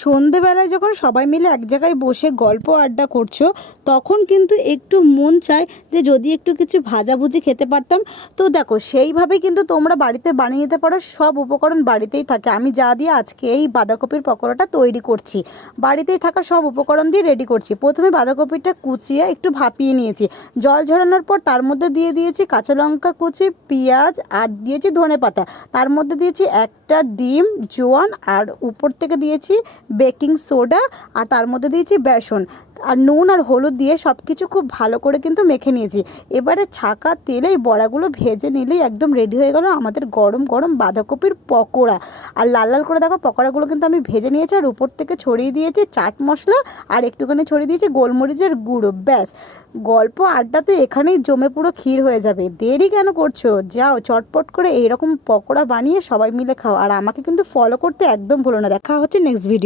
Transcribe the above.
সন্ধেবেলায় যখন সবাই মিলে এক জায়গায় বসে গল্প আড্ডা করছো, তখন কিন্তু একটু মন চায় যে যদি একটু কিছু ভাজাভুজি খেতে পারতাম। তো দেখো, সেইভাবেই কিন্তু তোমরা বাড়িতে বানিয়ে নিতে পারো। সব উপকরণ বাড়িতেই থাকে। আমি যা দিয়ে আজকে এই বাঁধাকপির পকোড়াটা তৈরি করছি, বাড়িতেই থাকা সব উপকরণ দিয়ে রেডি করছি। প্রথমে বাঁধাকপিটা কুচিয়ে একটু ভাপিয়ে নিয়েছি। জল ঝরানোর পর তার মধ্যে দিয়ে দিয়েছি কাঁচা লঙ্কা কুচি, পেঁয়াজ, আর দিয়েছি ধনেপাতা। তার মধ্যে দিয়েছি একটা ডিম, জোয়ান, আর উপর থেকে দিয়েছি বেকিং সোডা, আর তার মধ্যে দিয়েছি বেসন, আর নুন আর হলুদ দিয়ে সব কিছু খুব ভালো করে কিন্তু মেখে নিয়েছি। এবারে ছাকা তেলে এই বড়াগুলো ভেজে নিলেই একদম রেডি হয়ে গেল আমাদের গরম গরম বাঁধাকপির পকোড়া। আর লাল লাল করে দেখো পকোড়াগুলো কিন্তু আমি ভেজে নিয়েছি, আর উপর থেকে ছড়িয়ে দিয়েছি চাট মশলা, আর একটুখানি ছড়িয়ে দিয়েছি গোলমরিচের গুঁড়ো। ব্যাস, গল্প আড্ডা তো এখানেই জমে পুরো ক্ষীর হয়ে যাবে। দেরি কেন করছো? যাও চটপট করে এইরকম পকোড়া বানিয়ে সবাই মিলে খাও। আর আমাকে কিন্তু ফলো করতে একদম ভুলো না। দেখা হচ্ছে নেক্সট ভিডিও।